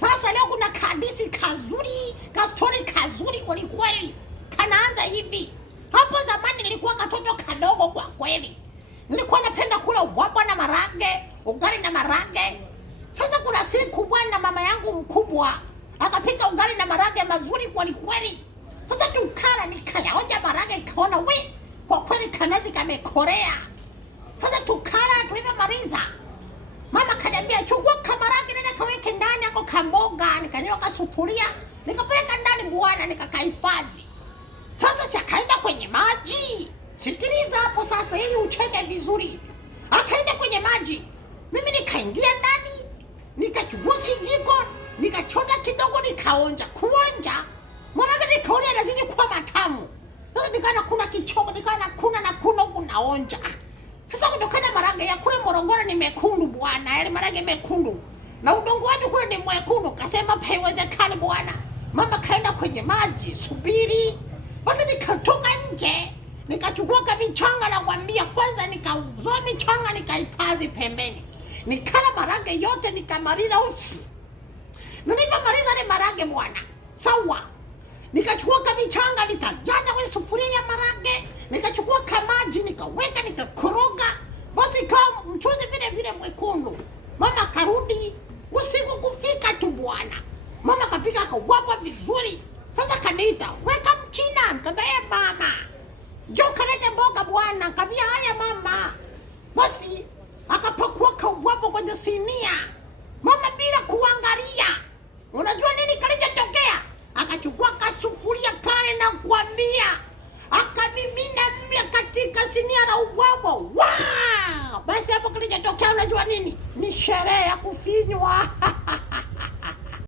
Sasa leo kuna kadisi kazuri, kastori kazuri kweli kweli. Kanaanza hivi. Hapo zamani nilikuwa katoto kadogo kwa kweli. Nilikuwa napenda kula ubwabwa na marage, ugali na marage. Sasa kuna siku bwana mama yangu mkubwa akapika ugali na marage mazuri kweli kweli. Sasa tukala nikayaonja marage nikaona kwa kweli kanazi kamekorea. Sasa tukala tulivyomaliza. Mama kaniambia chukua kamarage nenda kaweke ndani yako kamboga, nikanyoka sufuria, nikapeleka ndani bwana nikakahifadhi. Sasa si akaenda kwenye maji. Sikiliza hapo sasa ili ucheke vizuri. Akaenda kwenye maji. Mimi nikaingia ndani, nikachukua kijiko, nikachota kidogo nikaonja. Kuonja, marage nikaona yanazidi kuwa matamu. Sasa nikaona kuna kichoko, nikaona kuna unaonja. Sasa kutokana marage ya kule Morogoro ni mekundu bwana, yale marage mekundu. Na udongo wetu kule ni mwekundu, kasema haiwezekani bwana. Mama kaenda kwenye maji, subiri. Basi nikatoka nje, nikachukua kamichanga na kwambia kwanza nikauzoa michanga nikahifadhi pembeni. Nikala marage yote nikamaliza ufu. Na nilipomaliza ile marage bwana, sawa. Nikachukua kamichanga nikajaza kwenye sufuria ya marage, nikachukua kamaji nikaweka nikakoroga. Basi kama mchuzi vile vile mwekundu. Mama karudi usiku kufika tu bwana. Mama kapika kabwabwa vizuri. Sasa kaniita, weka mchina. Nikamwambia mama, njoo kalete mboga bwana. Nikamwambia haya mama. Basi akapakua kabwabwa kwenye sinia.